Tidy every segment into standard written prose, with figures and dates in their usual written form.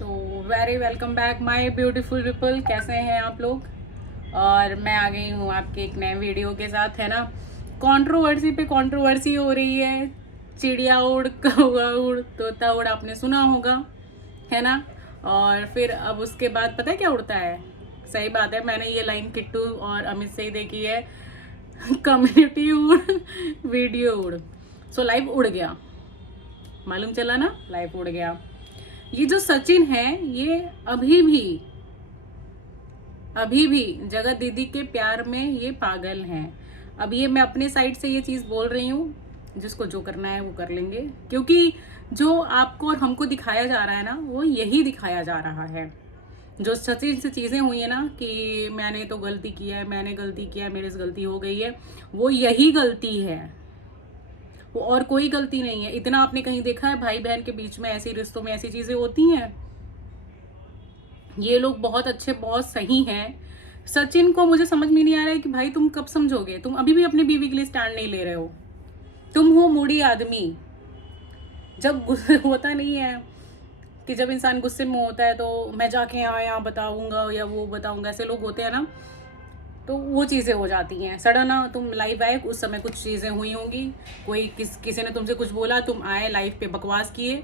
So very welcome back my beautiful people. कैसे हैं आप लोग? और मैं आ गई हूँ आपके एक नए वीडियो के साथ, है ना। कंट्रोवर्सी पे कंट्रोवर्सी हो रही है। चिड़िया उड़, कौवा उड़, तोता उड़, आपने सुना होगा, है ना। और फिर अब उसके बाद पता है क्या उड़ता है? सही बात है, मैंने ये लाइन किट्टू और अमित से ही देखी है। कम्युनिटी उड़, वीडियो उड़। सो लाइव उड़ गया, मालूम चला ना, लाइव उड़ गया। ये जो सचिन है, ये अभी भी जगत दीदी के प्यार में ये पागल हैं। अब ये मैं अपने साइड से ये चीज बोल रही हूँ, जिसको जो करना है वो कर लेंगे, क्योंकि जो आपको और हमको दिखाया जा रहा है ना, वो यही दिखाया जा रहा है। जो सचिन से चीजें हुई है ना कि मैंने तो गलती किया है, मैंने गलती किया है, मेरे से गलती हो गई है, वो यही गलती है, वो और कोई गलती नहीं है। इतना आपने कहीं देखा है भाई बहन के बीच में ऐसी रिश्तों में ऐसी चीजें होती हैं? ये लोग बहुत अच्छे, बहुत सही हैं। सचिन को मुझे समझ में नहीं आ रहा है कि भाई तुम कब समझोगे? तुम अभी भी अपनी बीवी के लिए स्टैंड नहीं ले रहे हो। तुम हो मूडी आदमी। जब गुस्से होता नहीं है कि जब इंसान गुस्से में होता है तो मैं जाके यहाँ बताऊंगा या वो बताऊंगा, ऐसे लोग होते हैं ना, तो वो चीज़ें हो जाती हैं। सडन तुम लाइव आए, उस समय कुछ चीज़ें हुई होंगी, कोई किसी ने तुमसे कुछ बोला, तुम आए लाइव पे बकवास किए,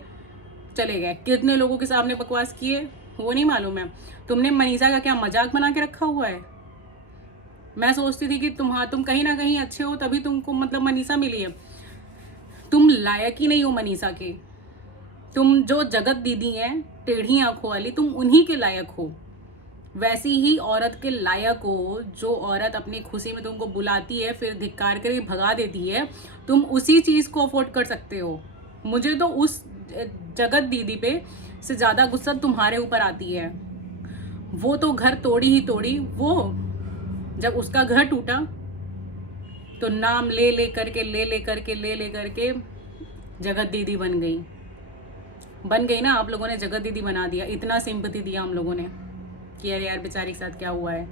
चले गए। कितने लोगों के सामने बकवास किए वो नहीं मालूम है। तुमने मनीषा का क्या मजाक बना के रखा हुआ है? मैं सोचती थी कि तुम कहीं ना कहीं अच्छे हो, तभी तुमको मतलब मनीषा मिली है। तुम लायक ही नहीं हो मनीषा के। तुम जो जगत दीदी हैं टेढ़ी आंखों वाली, तुम उन्हीं के लायक हो। वैसी ही औरत के लायक हो जो औरत अपनी खुशी में तुमको बुलाती है, फिर धिक्कार करके भगा देती है। तुम उसी चीज को अफोर्ड कर सकते हो। मुझे तो उस जगत दीदी पे से ज्यादा गुस्सा तुम्हारे ऊपर आती है। वो तो घर तोड़ी ही तोड़ी। वो जब उसका घर टूटा तो नाम ले करके जगत दीदी बन गई ना। आप लोगों ने जगत दीदी बना दिया, इतना सिंपैथी दिया हम लोगों ने कि अरे यार बेचारी के साथ क्या हुआ है।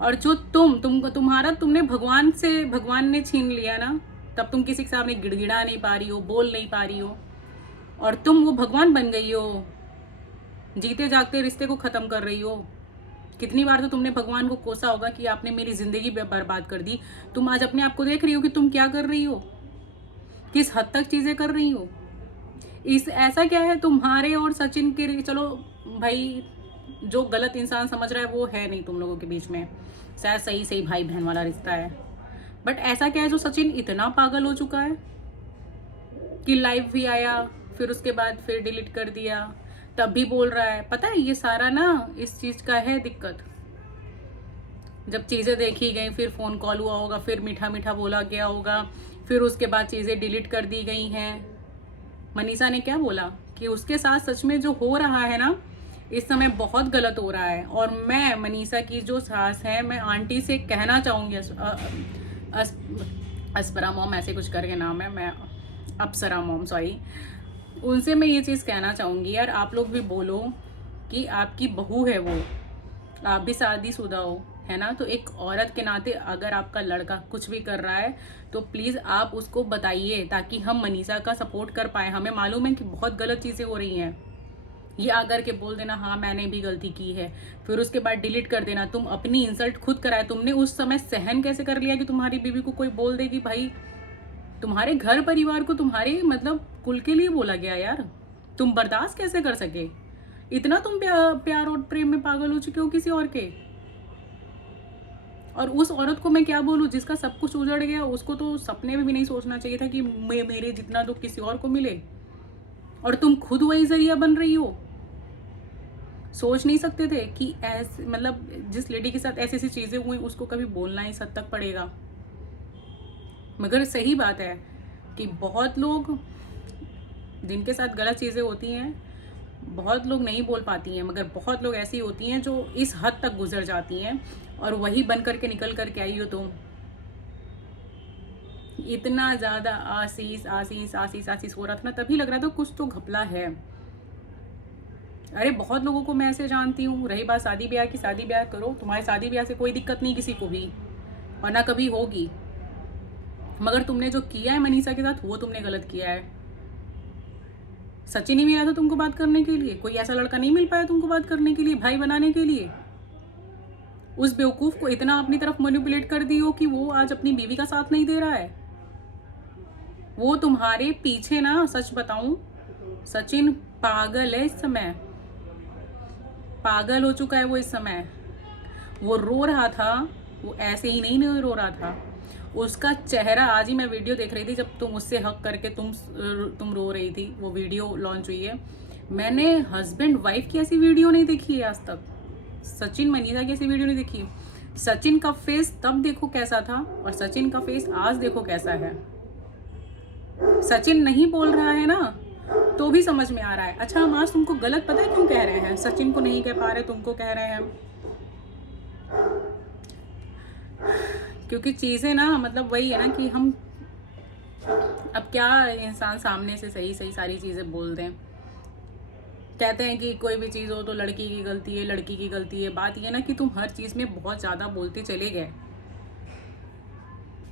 और जो तुमने भगवान ने छीन लिया ना, तब तुम किसी के सामने गिड़गिड़ा नहीं पा रही हो, बोल नहीं पा रही हो, और तुम वो भगवान बन गई हो। जीते जागते रिश्ते को खत्म कर रही हो। कितनी बार तो तुमने भगवान को कोसा होगा कि आपने मेरी जिंदगी बर्बाद कर दी। तुम आज अपने आप को देख रही हो कि तुम क्या कर रही हो, किस हद तक चीजें कर रही हो। इस ऐसा क्या है तुम्हारे और सचिन के? चलो भाई, जो गलत इंसान समझ रहा है वो है नहीं तुम लोगों के बीच में, शायद सही सही भाई बहन वाला रिश्ता है। बट ऐसा क्या है जो सचिन इतना पागल हो चुका है कि लाइव भी आया, फिर उसके बाद फिर डिलीट कर दिया, तब भी बोल रहा है? पता है ये सारा ना इस चीज का है दिक्कत। जब चीजें देखी गई, फिर फोन कॉल हुआ होगा, फिर मीठा मीठा बोला गया होगा, फिर उसके बाद चीजें डिलीट कर दी गई हैं। मनीषा ने क्या बोला कि उसके साथ सच में जो हो रहा है ना इस समय बहुत गलत हो रहा है। और मैं मनीषा की जो सास है, मैं आंटी से कहना चाहूंगी, अस्परा मॉम ऐसे कुछ करके नाम है, मैं अप्सरा मॉम सॉरी, उनसे मैं ये चीज़ कहना चाहूंगी यार, आप लोग भी बोलो कि आपकी बहू है वो, आप भी शादीशुदा हो, है ना। तो एक औरत के नाते अगर आपका लड़का कुछ भी कर रहा है तो प्लीज़ आप उसको बताइए, ताकि हम मनीषा का सपोर्ट कर पाए। हमें मालूम है कि बहुत गलत चीज़ें हो रही हैं। ये आकर के बोल देना हाँ मैंने भी गलती की है, फिर उसके बाद डिलीट कर देना। तुम अपनी इंसल्ट खुद कराए। तुमने उस समय सहन कैसे कर लिया कि तुम्हारी बीवी को कोई बोल दे कि भाई तुम्हारे घर परिवार को, तुम्हारे मतलब कुल के लिए बोला गया यार? तुम बर्दाश्त कैसे कर सके? इतना तुम प्यार और प्रेम में पागल हो चुके हो किसी और के। और उस औरत को मैं क्या बोलूं जिसका सब कुछ उजड़ गया? उसको तो सपने में भी नहीं सोचना चाहिए था कि मेरे जितना दुख किसी और को मिले, और तुम खुद वही जरिया बन रही हो। सोच नहीं सकते थे कि ऐसे मतलब जिस लेडी के साथ ऐसी ऐसी चीजें हुई उसको कभी बोलना इस हद तक पड़ेगा? मगर सही बात है कि बहुत लोग जिनके साथ गलत चीजें होती हैं, बहुत लोग नहीं बोल पाती हैं, मगर बहुत लोग ऐसी होती हैं जो इस हद तक गुजर जाती हैं। और वही बन करके निकल करके आई हो तुम। इतना ज्यादा आशीष आशीष आशीष आशीष हो रहा था ना, तभी लग रहा था कुछ तो घपला है। अरे बहुत लोगों को मैं ऐसे जानती हूँ। रही बात शादी ब्याह की, शादी ब्याह करो, तुम्हारे शादी ब्याह से कोई दिक्कत नहीं किसी को भी, और ना कभी होगी। मगर तुमने जो किया है मनीषा के साथ वो तुमने गलत किया है। सचिन ही मिला था तुमको बात करने के लिए? कोई ऐसा लड़का नहीं मिल पाया तुमको बात करने के लिए, भाई बनाने के लिए? उस बेवकूफ को इतना अपनी तरफ मैनिपुलेट कर दी हो कि वो आज अपनी बीवी का साथ नहीं दे रहा है। वो तुम्हारे पीछे ना, सच बताऊं, सचिन पागल है इस समय, पागल हो चुका है वो इस समय। वो रो रहा था, वो ऐसे ही नहीं रो रहा था। उसका चेहरा, आज ही मैं वीडियो देख रही थी जब तुम उससे हक करके तुम रो रही थी, वो वीडियो लॉन्च हुई है। मैंने हस्बैंड वाइफ की ऐसी वीडियो नहीं देखी है आज तक, सचिन मनीषा की ऐसी वीडियो नहीं देखी। सचिन का फेस तब देखो कैसा था और सचिन का फेस आज देखो कैसा है। सचिन नहीं बोल रहा है ना तो भी समझ में आ रहा है। अच्छा, हम आज तुमको गलत पता है क्यों कह रहे हैं? सचिन को नहीं कह पा रहे, तुमको कह रहे हैं, क्योंकि चीजें ना, मतलब वही है ना कि हम, अब क्या इंसान सामने से सही सही सारी चीजें बोल दें। कहते हैं कि कोई भी चीज हो तो लड़की की गलती है, लड़की की गलती है। बात ये ना कि तुम हर चीज में बहुत ज्यादा बोलते चले गए।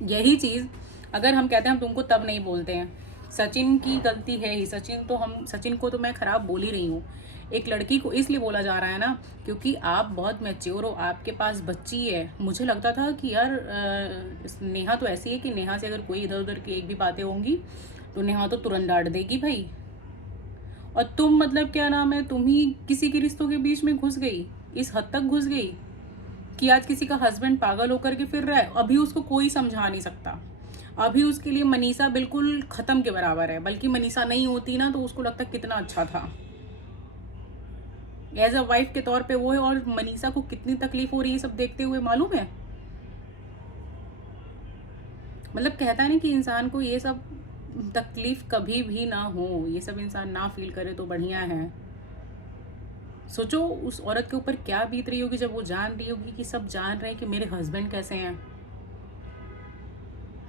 यही चीज अगर हम कहते हैं, हम तुमको तब नहीं बोलते हैं, सचिन की गलती है ही। सचिन को तो मैं खराब बोल ही रही हूँ। एक लड़की को इसलिए बोला जा रहा है ना क्योंकि आप बहुत मैच्योर हो, आपके पास बच्ची है। मुझे लगता था कि यार नेहा तो ऐसी है कि नेहा से अगर कोई इधर उधर की एक भी बातें होंगी तो नेहा तो तुरंत डांट देगी भाई। और तुम, मतलब क्या नाम है, तुम ही किसी के रिश्तों के बीच में घुस गई, इस हद तक घुस गई कि आज किसी का हस्बैंड पागल होकर के फिर रहा है। अभी उसको कोई समझा नहीं सकता। अभी उसके लिए मनीषा बिल्कुल खत्म के बराबर है। बल्कि मनीषा नहीं होती ना तो उसको लगता कितना अच्छा था एज अ वाइफ के तौर पे वो है। और मनीषा को कितनी तकलीफ हो रही है सब देखते हुए, मालूम है? मतलब कहता है ना कि इंसान को ये सब तकलीफ कभी भी ना हो, ये सब इंसान ना फील करे तो बढ़िया है। सोचो उस औरत के ऊपर क्या बीत रही होगी जब वो जान रही होगी कि सब जान रहे हैं कि मेरे हस्बैंड कैसे हैं,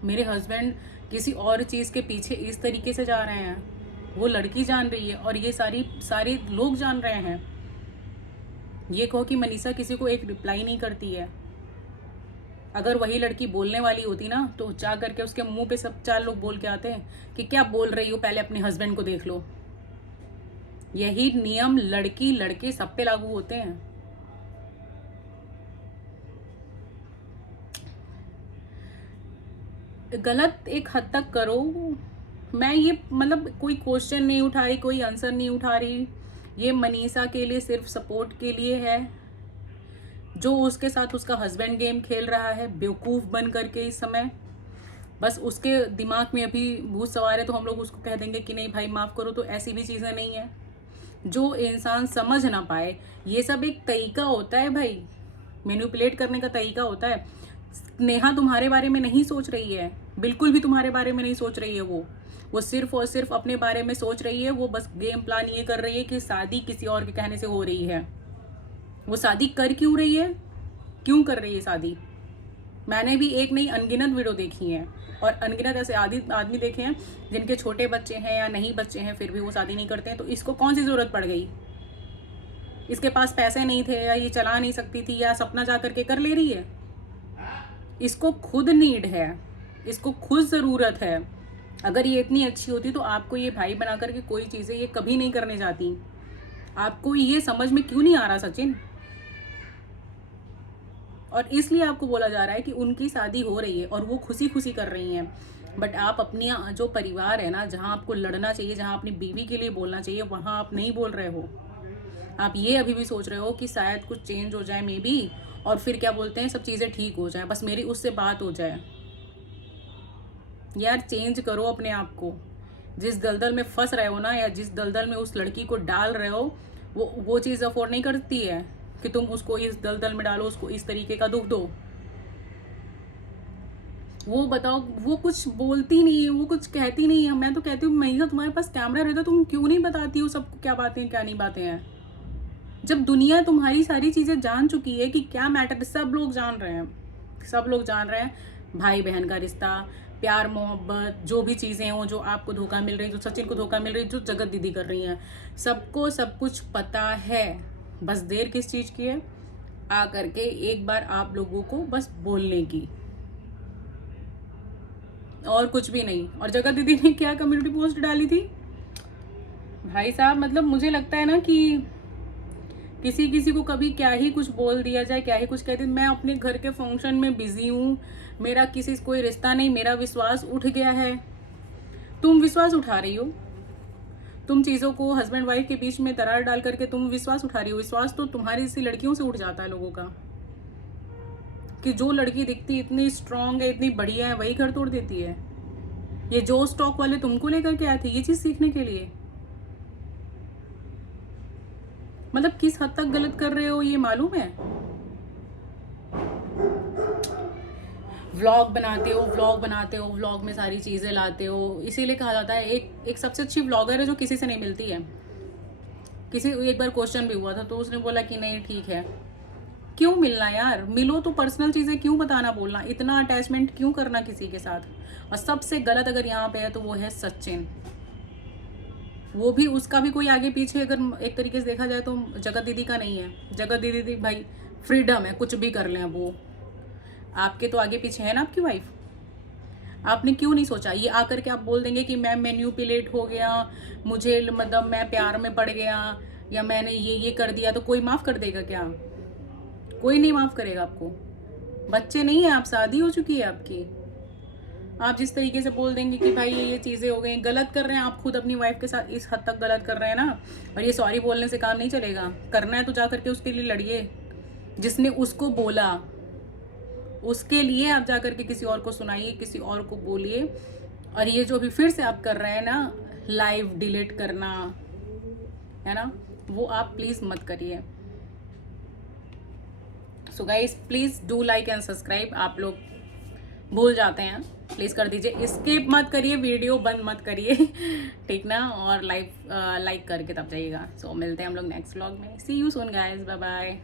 मेरे हस्बैंड किसी और चीज के पीछे इस तरीके से जा रहे हैं। वो लड़की जान रही है और ये सारे लोग जान रहे हैं। ये कहो कि मनीषा किसी को एक रिप्लाई नहीं करती है। अगर वही लड़की बोलने वाली होती ना तो जा करके उसके मुंह पे सब 4 लोग बोल के आते हैं कि क्या बोल रही हो, पहले अपने हस्बैंड को देख लो। यही नियम लड़की लड़के सब पे लागू होते हैं। गलत एक हद तक करो। मैं ये, मतलब कोई क्वेश्चन नहीं उठा रही, कोई आंसर नहीं उठा रही। ये मनीषा के लिए सिर्फ सपोर्ट के लिए है। जो उसके साथ उसका हस्बैंड गेम खेल रहा है बेवकूफ़ बन करके इस समय, बस उसके दिमाग में अभी भूत सवार है तो हम लोग उसको कह देंगे कि नहीं भाई माफ़ करो। तो ऐसी भी चीज़ें नहीं है जो इंसान समझ ना पाए। ये सब एक तरीका होता है भाई, मैनिपुलेट करने का तरीका होता है। नेहा तुम्हारे बारे में नहीं सोच रही है, बिल्कुल भी तुम्हारे बारे में नहीं सोच रही है। वो सिर्फ और सिर्फ अपने बारे में सोच रही है। वो बस गेम प्लान ये कर रही है कि शादी किसी और के कहने से हो रही है। वो शादी कर क्यों रही है, क्यों कर रही है शादी? मैंने भी एक नहीं अनगिनत वीडियो देखी है और अनगिनत ऐसे आदमी देखे हैं जिनके छोटे बच्चे हैं या नहीं बच्चे हैं फिर भी वो शादी नहीं करते हैं। तो इसको कौन सी जरूरत पड़ गई? इसके पास पैसे नहीं थे या ये चला नहीं सकती थी या सपना जा करके कर ले रही है? इसको खुद नीड है, इसको खुद ज़रूरत है। अगर ये इतनी अच्छी होती तो आपको ये भाई बना करके कोई चीज़ें ये कभी नहीं करने जाती। आपको ये समझ में क्यों नहीं आ रहा सचिन? और इसलिए आपको बोला जा रहा है कि उनकी शादी हो रही है और वो खुशी खुशी कर रही हैं। बट आप अपनी जो परिवार है ना, जहाँ आपको लड़ना चाहिए, जहाँ अपनी बीवी के लिए बोलना चाहिए, वहाँ आप नहीं बोल रहे हो। आप ये अभी भी सोच रहे हो कि शायद कुछ चेंज हो जाए मे बी, और फिर क्या बोलते हैं सब चीज़ें ठीक हो जाए, बस मेरी उससे बात हो जाए। यार चेंज करो अपने आप को। जिस दलदल में फंस रहे हो ना, या जिस दलदल में उस लड़की को डाल रहे हो, वो चीज़ अफोर्ड नहीं करती है कि तुम उसको इस दलदल में डालो, उसको इस तरीके का दुख दो। वो बताओ, वो कुछ बोलती नहीं है, वो कुछ कहती नहीं है। मैं तो कहती हूँ मनीषा तुम्हारे पास कैमरा रहता तुम क्यों नहीं बताती हो सबको क्या बातें क्या नहीं बातें हैं? जब दुनिया तुम्हारी सारी चीज़ें जान चुकी है कि क्या मैटर, सब लोग जान रहे हैं, सब लोग जान रहे हैं। भाई बहन का रिश्ता, प्यार मोहब्बत, जो भी चीज़ें हों, जो आपको धोखा मिल रही, जो सचिन को धोखा मिल रही, जो जगत दीदी कर रही हैं, सबको सब कुछ पता है। बस देर किस चीज़ की है? आ करके एक बार आप लोगों को बस बोलने की, और कुछ भी नहीं। और जगत दीदी ने क्या कम्युनिटी पोस्ट डाली थी? भाई साहब मतलब मुझे लगता है ना कि किसी किसी को कभी क्या ही कुछ बोल दिया जाए, क्या ही कुछ कह दिया। मैं अपने घर के फंक्शन में बिजी हूँ, मेरा किसी से कोई रिश्ता नहीं, मेरा विश्वास उठ गया है। तुम विश्वास उठा रही हो, तुम चीज़ों को हस्बैंड वाइफ के बीच में दरार डाल करके तुम विश्वास उठा रही हो। विश्वास तो तुम्हारी सी लड़कियों से उठ जाता है लोगों का, कि जो लड़की दिखती इतनी स्ट्रांग है, इतनी बढ़िया है, वही घर तोड़ देती है। ये जो स्टॉक वाले तुमको लेकर के आए थे ये चीज़ सीखने के लिए, मतलब किस हद तक गलत कर रहे हो ये मालूम है। व्लॉग बनाते हो, व्लॉग में सारी चीज़ें लाते हो। इसीलिए कहा जाता है एक सबसे अच्छी व्लॉगर है जो किसी से नहीं मिलती है। किसी एक बार क्वेश्चन भी हुआ था तो उसने बोला कि नहीं ठीक है। क्यों मिलना यार, मिलो तो पर्सनल चीज़ें क्यों बताना बोलना, इतना अटैचमेंट क्यों करना किसी के साथ। और सबसे गलत अगर यहाँ पे है तो वो है सचिन। वो भी, उसका भी कोई आगे पीछे अगर एक तरीके से देखा जाए तो जगत दीदी का नहीं है। जगत दीदी भाई फ्रीडम है, कुछ भी कर लें वो। आपके तो आगे पीछे है ना आपकी वाइफ। आपने क्यों नहीं सोचा, ये आकर के आप बोल देंगे कि मैं मैन्युपुलेट हो गया, मुझे मतलब मैं प्यार में पड़ गया, या मैंने ये कर दिया, तो कोई माफ़ कर देगा क्या? कोई नहीं माफ़ करेगा आपको। बच्चे नहीं है आप, शादी हो चुकी है आपकी। आप जिस तरीके से बोल देंगे कि भाई ये चीज़ें हो गई, गलत कर रहे हैं आप खुद अपनी वाइफ के साथ, इस हद तक गलत कर रहे हैं ना। और ये सॉरी बोलने से काम नहीं चलेगा, करना है तो जा करके उसके लिए लड़िए। जिसने उसको बोला उसके लिए आप जा करके किसी और को सुनाइए, किसी और को बोलिए। और ये जो भी फिर से आप कर रहे हैं ना, लाइव डिलीट करना है ना, वो आप प्लीज़ मत करिए। So guys please do like and subscribe. आप लोग भूल जाते हैं, प्लीज़ कर दीजिए। स्किप मत करिए, वीडियो बंद मत करिए ठीक ना, और लाइक करके तब जाइएगा। सो मिलते हैं हम लोग नेक्स्ट व्लॉग में। See you soon guys, bye bye.